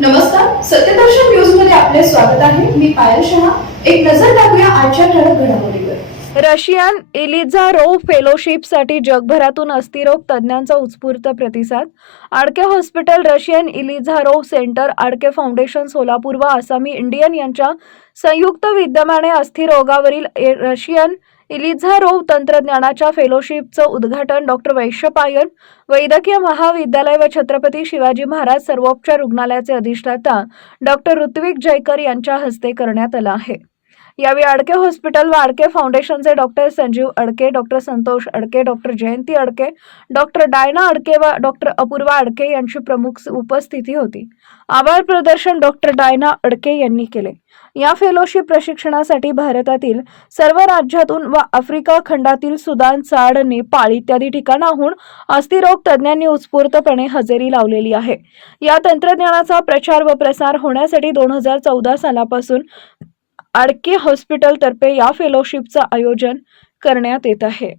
नमस्कार, सत्यदर्शन न्यूज मध्ये आपले स्वागत आहे. मी पायल शहा. एक नजर टाकूया आजच्या ठळक घडामोडीवर. रशियन इलिझारोव्ह फेलोशिपसाठी जगभरातून अस्थिरोग तज्ज्ञांचा उत्स्फूर्त प्रतिसाद. Adke hospital, Russian Ilizarov centre, Adke foundation, Solapur व आसामी इंडियन यांच्या संयुक्त विद्यमाने अस्थिरोगावरील रशियन इलिझारोव्ह तंत्रज्ञानाच्या फेलोशिपचं उद्घाटन डॉक्टर वैशंपायन वैद्यकीय महाविद्यालय व छत्रपती शिवाजी महाराज सर्वोपचार रुग्णालयाचे अधिष्ठाता डॉक्टर ऋत्विक जयकर यांच्या हस्ते करण्यात आलं आहे. यावेळी आडके हॉस्पिटल व आडके फाउंडेशनचे doctor Sanjeev Adke, doctor Santosh Adke, doctor Jayanti Adke, doctor Diana Adke व डॉक्टर अपूर्वा अडके यांची प्रमुख उपस्थिती होती. आभार प्रदर्शन डॉक्टर डायना अडके यांनी केले. या फेलोशिप प्रशिक्षणासाठी भारतातील सर्व राज्यातून व आफ्रिका खंडातील सुदान, चाड, नेपाळ इत्यादी ठिकाणाहून अस्थिरोग तज्ज्ञांनी उत्स्फूर्तपणे हजेरी लावलेली आहे. या तंत्रज्ञानाचा प्रचार व प्रसार होण्यासाठी 2014 सालापासून आडके हॉस्पिटल तर्फे या फेलोशिपचं आयोजन करण्यात येत आहे.